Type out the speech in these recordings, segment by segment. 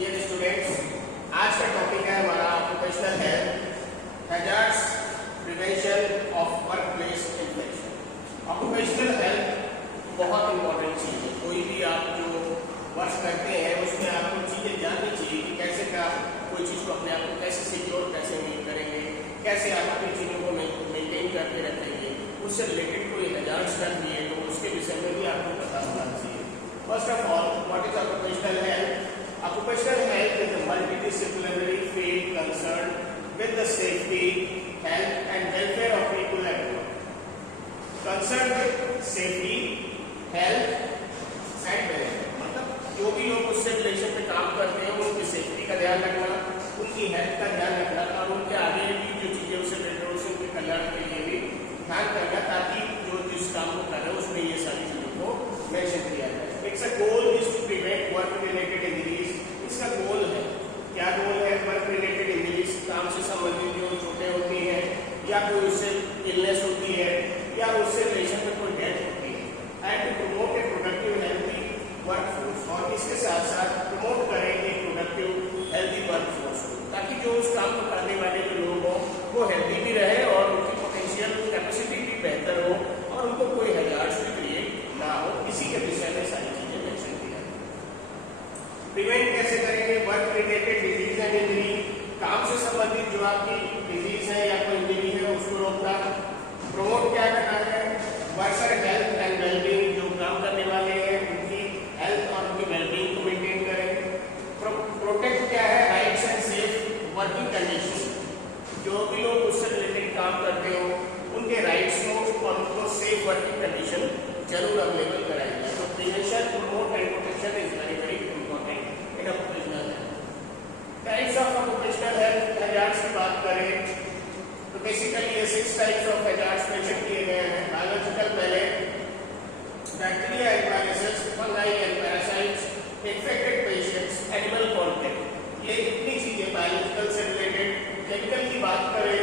Dear students, आज का topic है हमारा occupational health hazards prevention of workplace infection. Occupational health बहुत इंपॉर्टेंट चीज़ है। कोई भी आप जो वर्क करते हैं उसमें आपको चीज़ें जाननी चाहिए कि कैसे का कोई चीज़ को अपने आप को कैसे सिक्योर कैसे मेक करेंगे, कैसे आप अपनी चीज़ों को मेंटेन करके रखेंगे, उससे रिलेटेड कोई हैजार्ड्स कर दिए तो उसके विषय में भी आपको पता होना चाहिए। First of all, what is occupational health? Occupational health is a multidisciplinary field concerned with the safety, health and welfare of people at work. Concerned with safety, health and welfare, मतलब जो भी लोग उससे रिलेशन पे काम करते हैं उनकी सेफ्टी का ध्यान रखना, उनकी हेल्थ का ध्यान रखना और उनके आगे भी जो चीजें उससे रिलेटेड उनके कल्याण के लिए भी ध्यान करना, ताकि जो जिस काम को कर रहे हैं उसमें ये सारी चीजों को मेंशन किया जाए। Its a goal is to prevent work related injuries. इसका गोल है, क्या गोल है? वर्क रिलेटेड इंजरीज, काम से संबंधित जो चोटें होती हैं या कोई उससे इलनेस होती है या उससे रिलेशन में कोई डेथ होती है, and to promote a productive healthy workforce, और इसके साथ साथ प्रमोट करें एक प्रोडक्टिव हेल्थी वर्कफोर्स को, ताकि जो उस काम को करने वाले जो लोग हों वो हेल्थी भी रहे और उनकी पोटेंशियल कैपेसिटी भी बेहतर हो और उनको कोई हैजार्ड्स भी क्रिएट ना हो। इसी के विषय में सारी चीजें मेंशन किया है। प्रिवेंट कैसे करेंगे work related disease and injury, काम से संबंधित जो आपकी डिजीज है या कोई इंजरी है उसको रोकना। प्रमोट क्या करना है? वर्कर हेल्थ एंड वेलबींग, जो काम करने वाले हैं उनकी हेल्थ और उनकी वेलबींग को मेंटेन करें। प्रोटेक्ट क्या है? Rights and safe working condition, जो भी लोग उससे रिलेटेड काम करते हो उनके राइट्स को और उनको सेफ वर्किंग कंडीशन जरूर अवेलेबल कराई जाए। तो prevention, promote and protection is very very important in occupational health. Types of occupational health hazards की बात करें तो बेसिकली ये 6 टाइप्स ऑफ हैजार्ड्स मेंशन किए गए हैं। बायोलॉजिकल, पहले bacteria and viruses, fungi and parasites, infected patients, animal contact, ये इतनी चीजें बायोलॉजिकल से रिलेटेड। केमिकल की बात करें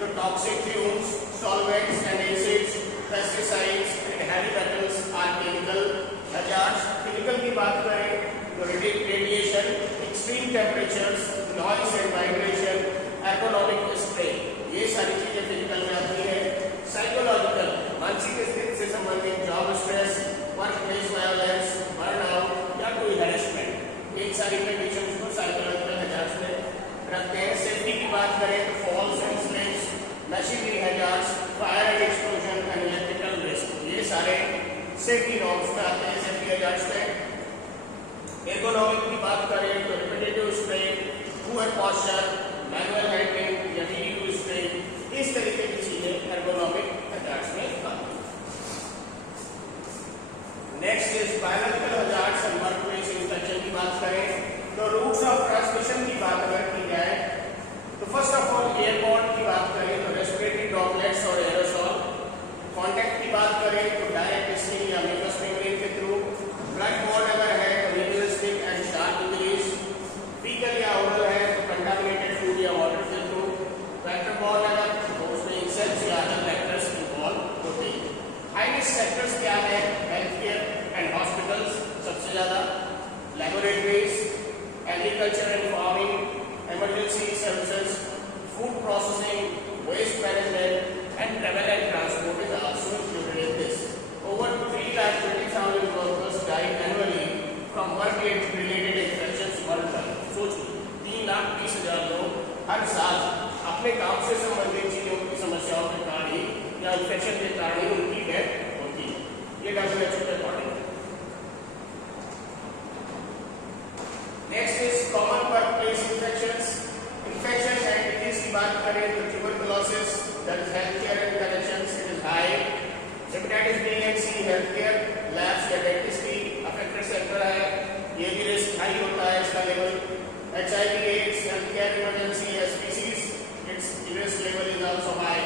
तो toxic fumes, solvents and acids, pesticides and heavy metals are chemical hazards. Chemical की बात करें तो radiation, extreme temperatures, noise and vibration, economic strain, ये सारी चीजें फिजिकल में आती है। साइकोलॉजिकल, मानसिक स्थिति से संबंधित, job stress, work place violence, burnout या कोई हैरेसमेंट, ये सारी कंडीशंस को साइकोलॉजिकल हैजार्ड्स में रखते हैं। सेफ्टी की बात करें तो falls and slips, machinery hazards, fire and explosion and electrical risk, ये सारे सेफ्टी नॉर्म्स में आते हैं सेफ्टी हैजार्ड्स में। एर्गोनॉमिक की बात करें तो repetitive strain, poor posture, manual handling या यूज स्ट्रेन, इस तरीके की चीजें एर्गोनॉमिक हैजार्ड्स में आती हैं। Next is biological hazards and workplace infection की बात करें तो रूट्स ऑफ ट्रांसमिशन की बात अगर की जाए तो फर्स्ट ऑफ ऑल एयरबॉर्न की बात करें तो रेस्पिरेटरी ड्रॉपलेट्स और एरोसॉल। कॉन्टैक्ट की बात करें तो डायरेक्ट स्किन या म्यूकस मेम्ब्रेन के थ्रू। ब्लड बॉर्न अगर है तो न्यूरोस्टिक एंड शार्प इंजरीज। फीकल या ओरल है तो कंटामिनेटेड फूड या वाटर के थ्रू। वेक्टर बॉर्न अगर तो उसमें इंसेक्ट्स या अदर वेक्टर्स इन्वॉल्व होते हैं। हाईएस्ट सेक्टर्स क्या है? हेल्थ केयर एंड हॉस्पिटल्स सबसे ज्यादा, laboratories, agriculture and farming, emergency services, food processing, waste management and travel and transport is also included in this. Over 3,20,000 workers die annually from work-related infections worldwide. सोचिए 3,20,000 लोग हर साल अपने काम से संबंधित चीजों की समस्याओं के कारण ही या इन्फेक्शन के कारण ही उनकी डेथ होती है। ये WHO के according. Next is common workplace infections. Infection and disease की बात करें तो tuberculosis, that is health care and connections, it is high. Hepatitis B and C health care, labs या डेंटिस्ट की अफेक्टेड सेक्टर है, ये भी रिस्क हाई होता है इसका level. HIV AIDS, health care emergency या species, its risk level is also high.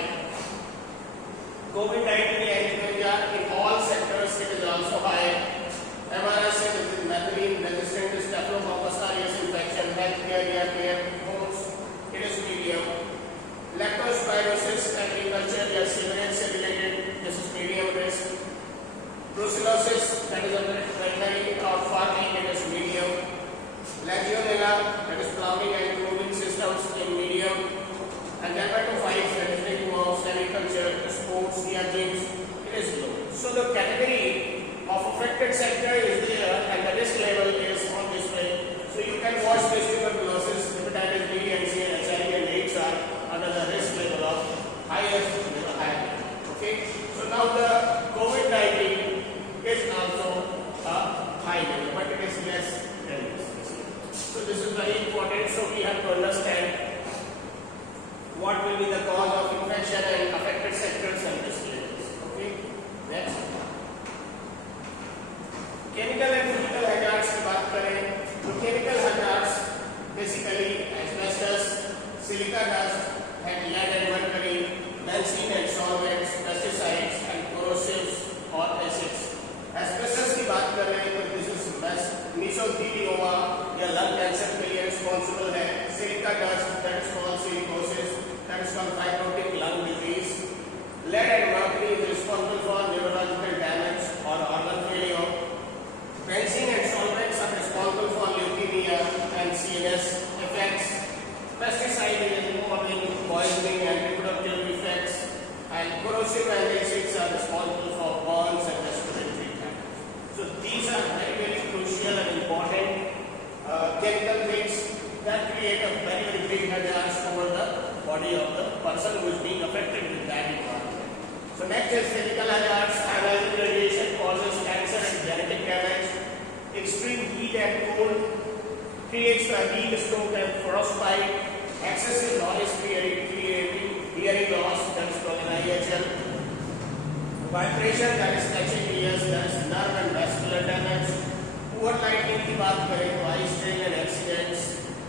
COVID-19 या influenza, in all sectors it is also high. MRSA, which is methicillin resistant staphylococcus aureus infection, healthcare या care homes, it is medium. Leptospirosis, agriculture या sewerage से related, this is medium risk. Brucellosis, that is a veterinary or farming, it is medium. Legionella, sickness and disease. So this is very important. So we have to understand what will be the cause of infection and affected sectors and diseases. Okay. Next. Chemical and physical hazards की बात करें तो chemical hazards basically asbestos, silica dust, and lead and mercury, benzene and solvents, pesticides and corrosives or acids. Asbestos की बात कर रहे हैं तो this is mesothelioma या lung cancer के लिए responsible है. Silica dust, that is called silicosis, that is called fibrotic lung disease. Lead and mercury is responsible for neurological damage or organ failure. Benzene and solvents are responsible for leukemia and CNS effects. Pesticide is involving poisoning and reproductive effects, and corrosive and acids are responsible for burns and respiratory damage. So these are very, very crucial and important chemical things that create a very, very big hazards over the body of the person who is being affected with that environment. So next is physical hazards. Ionizing radiation causes cancer and genetic damage. Extreme heat and cold creates a heat stroke and frostbite. Excessive noise creating hearing loss, that is called an IHL. Vibration, that is catching ears, that is nerve and vascular damage. Poor lighting की बात करें तो eye strain and accidents.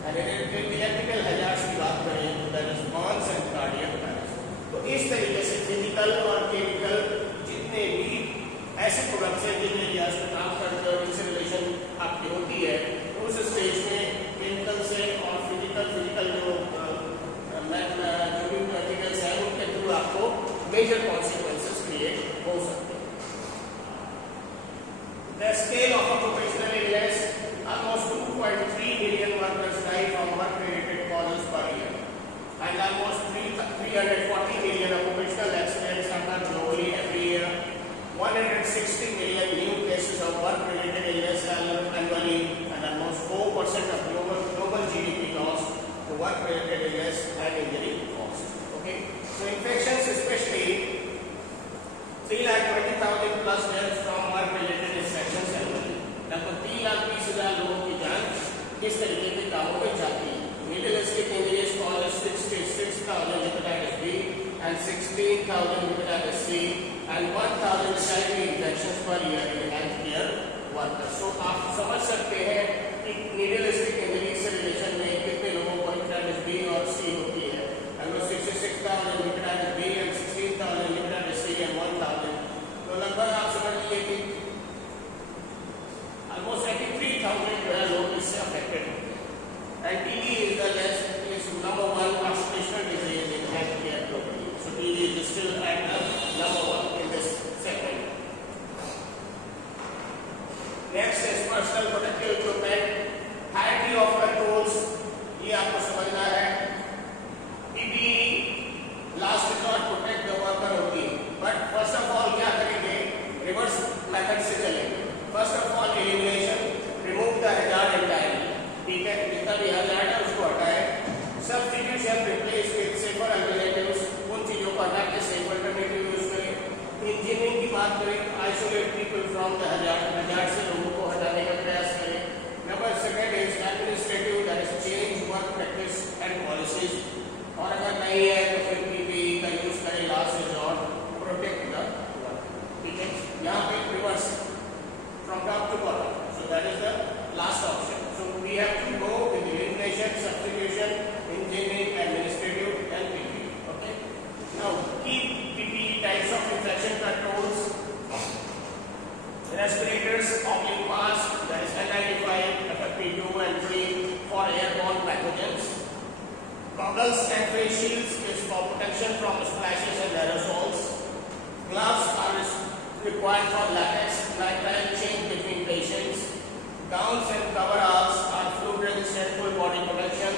And electrical hazards की बात करें तो that is burns and cardiac damage. तो इस तरीके से फिजिकल और केमिकल जितने भी ऐसे प्रोडक्ट्स हैं जिनमें गैस में काम करते हैं और इनसे रिलेशन आपकी होती है तो उस स्टेज में केमिकल से और फिजिकल जो भी पार्टिकल्स हैं उनके थ्रू आपको मेजर कॉन्सिक्वेंसेस क्रिएट हो सकते हैं. The scale of occupational illness, almost 2.3 million workers die from work-related causes per year, and almost 340 million occupational accidents happen globally every year. 160 million new cases of work-related illness annually, and almost 4% of global GDP loss to work-related illness and injury cost. Okay, so infections, especially 3,20,000 plus deaths from work-related infections annually. लगभग 3,20,000 लोगों की जान किस तरीके के कामों में जाती है. Middle East injuries cause 66,000 hepatitis B and 16,000 hepatitis C and 1,000 HIV infections per year in healthcare workers. So आप समझ सकते हैं कि middle East injuries से रिलेशन में कितने लोगों को hepatitis B और C होती है. Almost 66,000 hepatitis B and 16,000 hepatitis C and 1,000. तो लगभग आप समझ लीजिए कि almost 83,000 जो है लोग इससे affected होते हैं. And TB is number one occupational disease in healthcare globally. So TB is still at number one in this segment. Next is personal protective equipment. Hierarchy of controls. ये आपको समझना है. PPE last resort protect the worker होती है. But first of all क्या करेंगे? Reverse method से चलेंगे. First of all elimination, remove the hazard entirely. ठीक है, जितना भी hazard है उसको हटाए. Substitution, replace with safer alternatives. उन चीजों को हटा के safe alternative यूज करें. Engineering की बात करें, isolate people from the hazard से लोगों को हटाने का प्रयास करें. Number second is administrative, that is change work practice and policies. और अगर नहीं है तो फिर PPE का यूज करें last resort, protect the work. ठीक है, यहाँ पे reverse from top to bottom. So that is the last option. So we have to go with elimination, substitution, engineering, administrative, and PPE. Okay. Now key PPE types of infection controls: respirators, oblique mask, that is N95, FFP2 and 3 for airborne pathogens. Goggles and face shields is for protection from splashes and aerosols. Gloves are required for latex nitride change between patients. Gowns and coveralls are fluid resistant full body protection.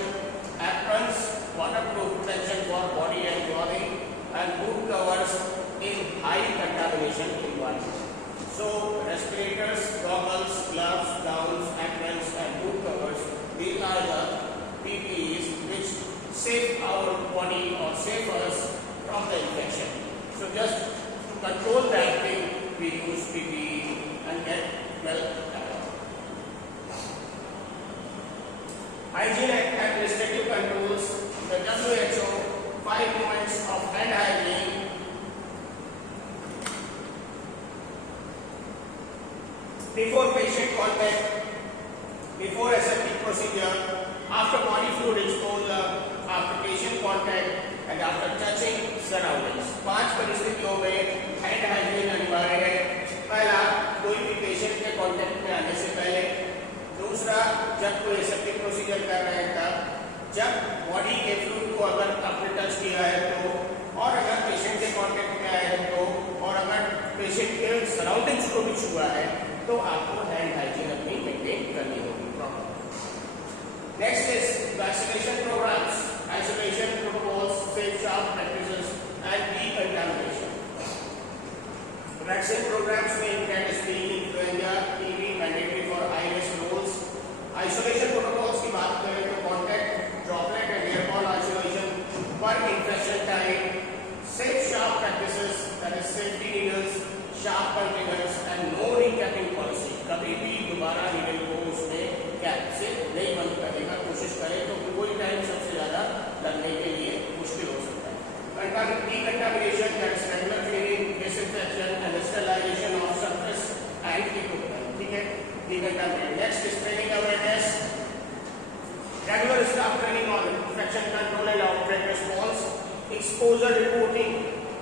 Aprons, waterproof protection for body and clothing, and boot covers in high contamination environments. So respirators, goggles, gloves, gowns, aprons, and boot covers, these are the PPEs which save our body or save us from the infection. So just to control that thing, we use PPE and get well. hygiene and administrative controls. The WHO 5 moments of hand hygiene. Before patient contact, before aseptic procedure, after body fluid exposure, after patient contact and after touching surroundings. 5 परिस्थितियों में hand hygiene अनिवार्य है। पहला, कोई भी patient के contact में आने से पहले। दूसरा, जब कोई एसेप्टिक प्रोसीजर कर रहे हैं तब, जब बॉडी के फ्लूइड को अगर आपने टच किया है तो, और अगर पेशेंट के कांटेक्ट में आए हैं तो, और अगर पेशेंट के सराउंडिंग्स को भी छुआ है तो आपको हैंड हाइजीन अपनी मेंटेन करनी होगी proper. Next is vaccination programs, isolation protocols, safe shop practices and decontamination. Vaccine programs में hepatitis B, influenza, TB mandatory for high risk roles. Isolation protocols की बात करें तो contact, droplet and airborne isolation, work infection time, safe shop practices that is safety needles, sharp containers and no recapping policy. कभी भी दोबारा needle को उसमें cap से नहीं बंद करने का कोशिश करें तो कोई टाइम सबसे ज्यादा लगने के लिए मुश्किल हो सकता है। Decontamination that is regular cleaning, disinfection and sterilization of surface and equipment. ठीक है, decontamination. Next is training awareness, regular staff training on infection control and outbreak response, exposure reporting,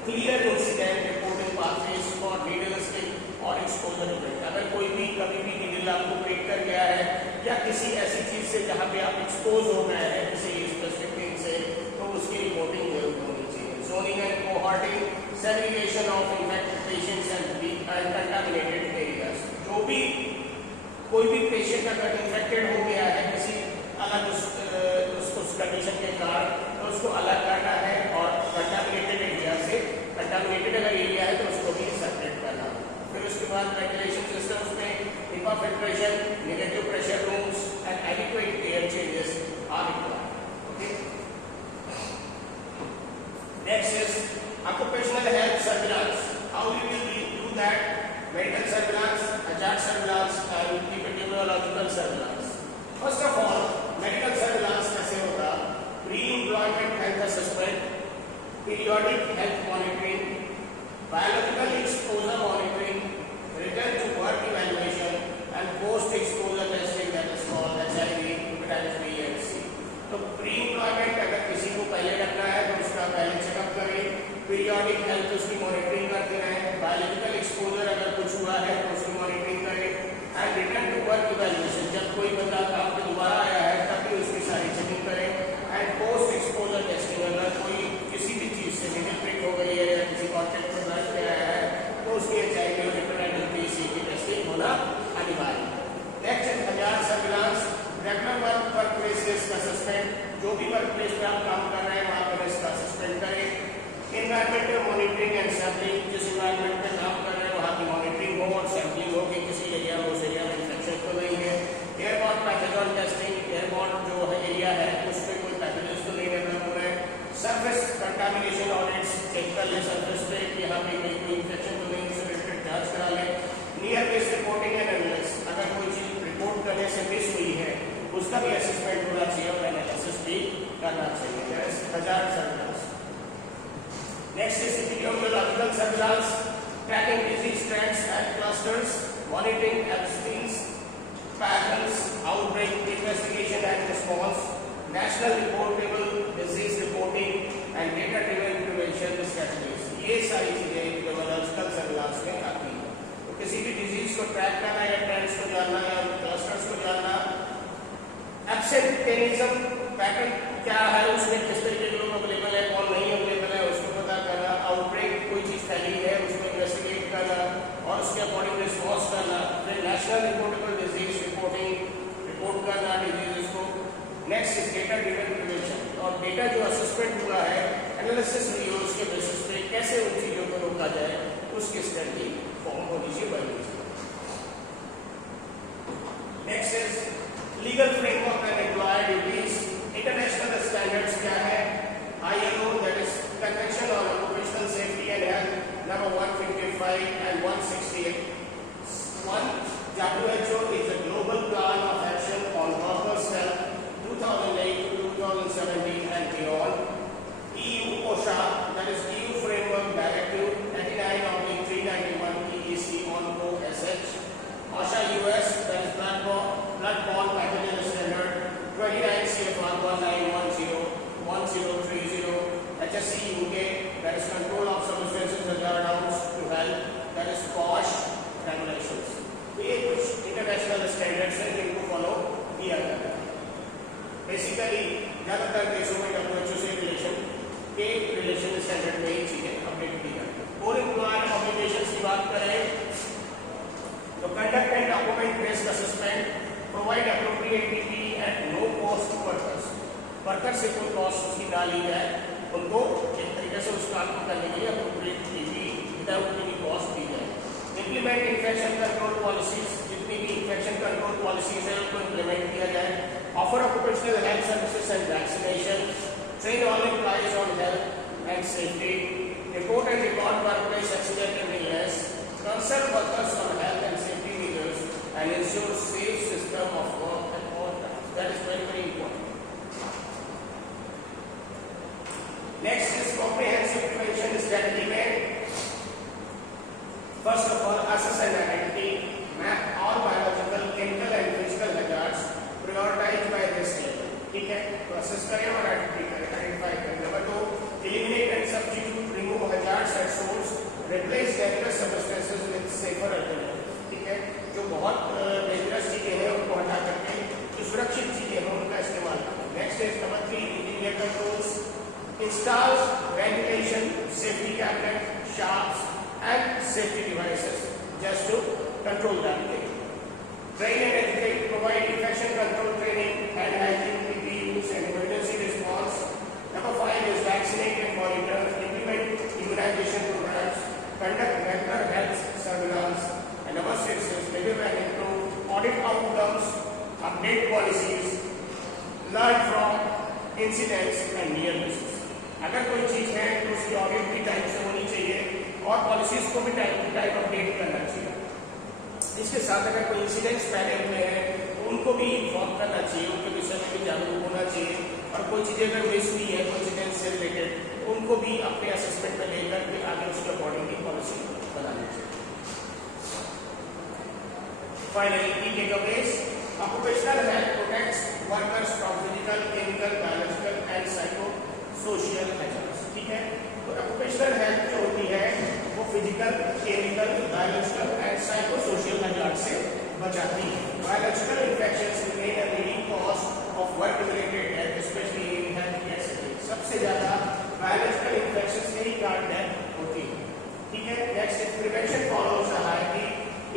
clear incident reporting pathways for needle stick और exposure event. अगर कोई भी कभी भी needle आपको break कर गया है या किसी ऐसी चीज से जहां पे आप एक्सपोज हो गए हैं किसी स्पेसिफिक थिंग से, तो उसकी रिपोर्टिंग जरूर होनी चाहिए। Zoning and cohorting, segregation of infected patients and contaminated areas. जो भी कोई भी पेशेंट अगर इन्फेक्टेड हो गया है किसी अलग उस कंडीशन के कारण, तो उसको अलग करना है और कंटामिनेटेड एरिया से, कंटामिनेटेड अगर एरिया है तो उसको भी सेपरेट करना। फिर उसके बाद वेंटिलेशन सिस्टम्स में HEPA filtration, negative pressure rooms and adequate air changes are required. Okay, next is occupational health surveillance. How we will do that? Medical surveillance, hazard surveillance and epidemiological surveillance. First of all, medical surveillance कैसे होगा? Pre-employment health assessment, periodic health monitoring, biological exposure monitoring, return to work evaluation and post-exposure testing that is called HIV, hepatitis B and C. तो pre-employment अगर किसी को पहले रखना है तो उसका पहले चेकअप करें, पीरियोडिक हेल्थ उसकी मॉनिटरिंग करते रहें, बायोलॉजिकल एक्सपोजर अगर कुछ हुआ है तो उसकी मॉनिटरिंग करें, and return to work evaluation, जब कोई बंदा काम पे दोबारा आया है तब भी उसकी सारी चेकिंग करें, एंड पोस्ट एक्सपोजर टेस्टिंग, अगर कोई किसी भी चीज से नीडल प्रिक हो गई है या किसी कॉन्टेक्ट में ब्लड में आया है तो उसकी HIV और हेपेटाइटिस बी सी की टेस्टिंग होना अनिवार्य है। नेक्स्ट इज हजार surveillance, regular work places assessment, जो भी वर्क प्लेस पे आप काम कर रहे हैं वहां पर इसका असेसमेंट करें। एनवायरमेंटल मॉनिटरिंग एंड सैम्पलिंग, जिस एनवायरमेंट में काम कर रहे हैं वहाँ की मॉनिटरिंग हो और सैम्पलिंग हो कि किसी एरिया में उस एरिया में इन्फेक्शन तो नहीं है। एयरबॉर्न पैथोजन टेस्टिंग, एयरबॉर्न जो है एरिया है उसमें कोई पैथोजन तो नहीं डेवलप हो रहे हैं। सरफेस कंटामिनेशन ऑडिट्स, चेक कर ले सरफेस पे कि यहाँ पे कोई इन्फेक्शन तो नहीं, उससे रिलेटेड जांच करा ले। Near miss reporting and analysis, अगर कोई चीज रिपोर्ट करने से मिस हुई है उसका भी असेसमेंट होना चाहिए और एनालिसिस भी करना चाहिए। हजार surveillance. Next is epidemiological surveillance, tracking disease trends and clusters, monitoring absence patterns, outbreak investigation and response, national reportable disease reporting and data-driven prevention strategies. ये सारी चीजें epidemiological surveillance में आती हैं। तो किसी भी डिजीज को ट्रैक करना या ट्रेंड्स को जानना या क्लस्टर्स को जानना, एब्सेंटेनिज्म पैटर्न क्या है उसमें, किस तरीके के लोग अवेलेबल है कौन नहीं अवेलेबल है उसको पता करना, आउटब्रेक कोई चीज फैली है उसको इन्वेस्टिगेट करना और उसके अकॉर्डिंग रिस्पॉन्स करना, फिर national reportable disease reporting, report करना डिजीजेस को। Next is data driven prevention, और डेटा जो असेसमेंट हुआ है एनालिसिस हुई है उसके बेसिस पे कैसे उन चीजों को रोका जाए उसकी स्ट्रेटजी फॉर्म होनी चाहिए, बननी चाहिए। Next is legal framework and employer duties. International standards क्या है? ILO, that is Convention on Occupational Safety and Health, number 155 and 168. WHO is a global plan of action on workers' health, 1910 HSC UK, that is control of substances hazard to health, that is POSH regulations. ये कुछ international standards हैं जिनको follow किया जाता है. Basically ज़्यादातर देशों में WHO से रिलेशन स्टैंडर्ड में ही चीज़ें अपडेट की जाती है. और इम्प्लॉयर ऑब्लिगेशंस की बात करें तो conduct and document based assessment, provide appropriate PPE at no cost to workers. Worker से कोई कॉस्ट उसकी ना ली जाए, उनको एक तरीके से उस काम को करने के लिए appropriate PPE without any cost दी जाए. इम्प्लीमेंट इन्फेक्शन कंट्रोल पॉलिसीज, जितनी भी इन्फेक्शन कंट्रोल पॉलिसीज हैं उनको इम्प्लीमेंट किया जाए. Offer occupational health services and vaccination, train all employees on health and safety, report and record workplace accident and illness, consult workers on health and safety measures and ensure safe system of work at all times. That is very very important. Next is comprehensive prevention strategy में first of all assess and identity, map all biological, chemical and physical hazards prioritized by risk level. ठीक है, तो assess करें और identify करें. Number 2, eliminate and substitute, remove hazards at source, replace dangerous substances with safer alternatives. ठीक है, जो बहुत dangerous चीजें हैं उनको हटा करके जो सुरक्षित चीजें हैं उनका इस्तेमाल करें. Next is number 3, engineer controls, install ventilation, safety cabinet, shafts and safety devices just to control that thing. Train and educate, provide infection control training, hand hygiene, PPE use and emergency response. Number 5 is vaccinate and monitor, implement immunization programs, conduct regular health surveillance. And number 6 is measure and improve, audit outcomes, update policies, learn from incidents and near misses. अगर कोई चीज है तो उसकी audit भी time से होनी चाहिए और पॉलिसीज को भी टाइम टू टाइम अपडेट करना चाहिए. इसके साथ अगर कोई इंसिडेंट्स पहले हुए हैं तो उनको भी इन्फॉर्म करना चाहिए, उनके विषय में भी जागरूक होना चाहिए. और कोई चीज़ें अगर मिस हुई है कोई इंसिडेंट से रिलेटेड तो उनको भी अपने असेसमेंट में लेकर के आगे उसके अकॉर्डिंगली पॉलिसी बनानी चाहिए. फाइनली की takeaways, occupational health protects workers from physical, chemical, biological and psycho social hazards. ठीक है, तो ऑक्यूपेशनल हेल्थ जो होती है वो physical, chemical, biological and psycho social hazard से बचाती है. Biological infections remain a leading cause of work related death, specially in health care setting. सबसे ज्यादा बायोलॉजिकल इन्फेक्शंस से ही कार्ड डेथ होती है. ठीक है, next is prevention follows the hierarchy,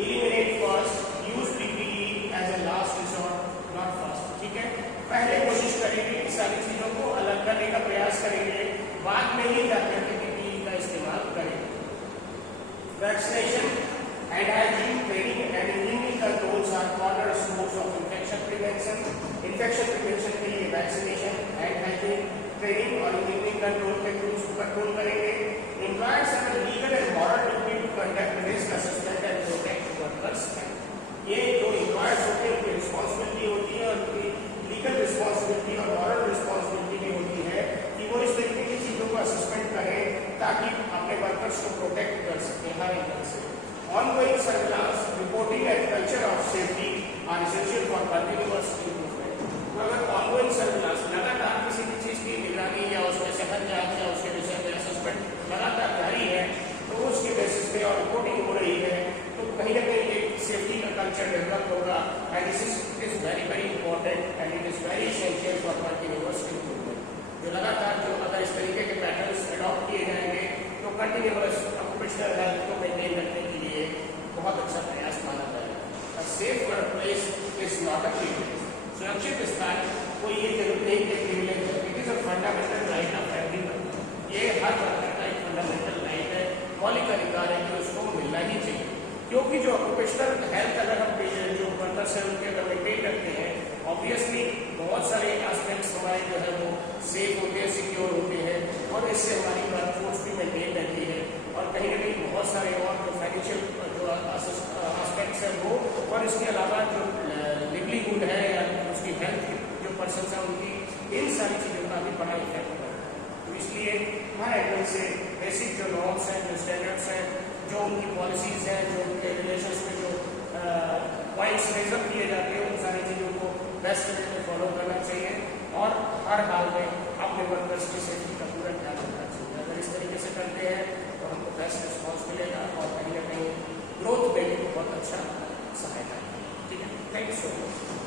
eliminate first, use PPE as a last resort, not first. ठीक है, पहले कोशिश करेंगे कि सारी चीजों को अलग करने का प्रयास करेंगे, बाद में ही जाकर के PPE का इस्तेमाल करेंगे. Vaccination, hand hygiene, training and immunity controls are cornerstones of infection prevention. Infection prevention के लिए वैक्सीनेशन, हैंड हाइजीन, ट्रेनिंग और इम्यूनिटी कंट्रोल के टूल्स को कंट्रोल करेंगे. Employers have a legal and moral duty to conduct risk assessment and protect workers. ये जो employers होते हैं उनकी रिस्पॉन्सिबिलिटी होती है और उनकी लीगल रिस्पॉन्सिबिलिटी और मॉरल रिस्पॉन्सिबिलिटी भी होती है कि वो इस तरीके की चीजों को असेसमेंट करें ताकि अपने वर्कर्स को प्रोटेक्ट कर सकें हर एक तरह से. Ongoing surveillance, reporting and culture of safety are essential for continuous improvement. तो अगर ऑनगोइंग सर्विलांस लगातार किसी भी चीज की निगरानी या उसमें सेहत जांच या उसके विषय में असेसमेंट लगातार जारी है तो उसके बेसिस पे और रिपोर्टिंग हो रही है तो कहीं ना कहीं एक सेफ्टी का कल्चर डेवलप होगा. And this is very very important and it is very essential for continuous improvement. जो लगातार जो अगर इस तरीके के पैटर्न्स अडॉप्ट किए जाएंगे तो कंटिन्यूअस ऑक्यूपेशनल हेल्थ को मेंटेन रखने के लिए बहुत अच्छा प्रयास माना जाएगा. A safe workplace is not a privilege. सुरक्षित स्थान कोई ये जरूरत नहीं कि प्रिविलेज है. It is a fundamental right of everyone. ये हर वर्कर का एक फंडामेंटल राइट है, मौलिक अधिकार है कि उसको मिलना ही चाहिए. क्योंकि जो ऑक्यूपेशनल हेल्थ अगर हम जो वर्कर्स हैं उनके अगर मेंटेन रखते हैं ऑब्वियसली बहुत सारे एस्पेक्ट्स हमारे जो है वो सेफ होते हैं, सिक्योर होते हैं और इससे हमारी वर्कफोर्स भी मेंटेन रहती है. और कहीं ना कहीं बहुत सारे और जो फाइनेंशियल जो एस्पेक्ट्स हैं वो और इसके अलावा जो लिवलीहुड है या उसकी हेल्थ जो पर्सन है उनकी इन सारी चीज़ों का भी बड़ा इफेक्ट पड़ता है. तो इसलिए हर एंगल से बेसिक जो नॉर्म्स हैं, जो स्टैंडर्ड्स हैं, जो उनकी पॉलिसीज हैं, जो उनके रिलेशंस में जो पॉइंट्स रेजअप किए जाते हैं उन सारी चीज़ों को बेस्ट वे में फॉलो करना चाहिए और करते हैं तो हमको बेस्ट रिस्पॉन्स मिलेगा और कहीं ना कहीं ग्रोथ में भी बहुत अच्छा सहायता है। ठीक है, थैंक यू सो मच।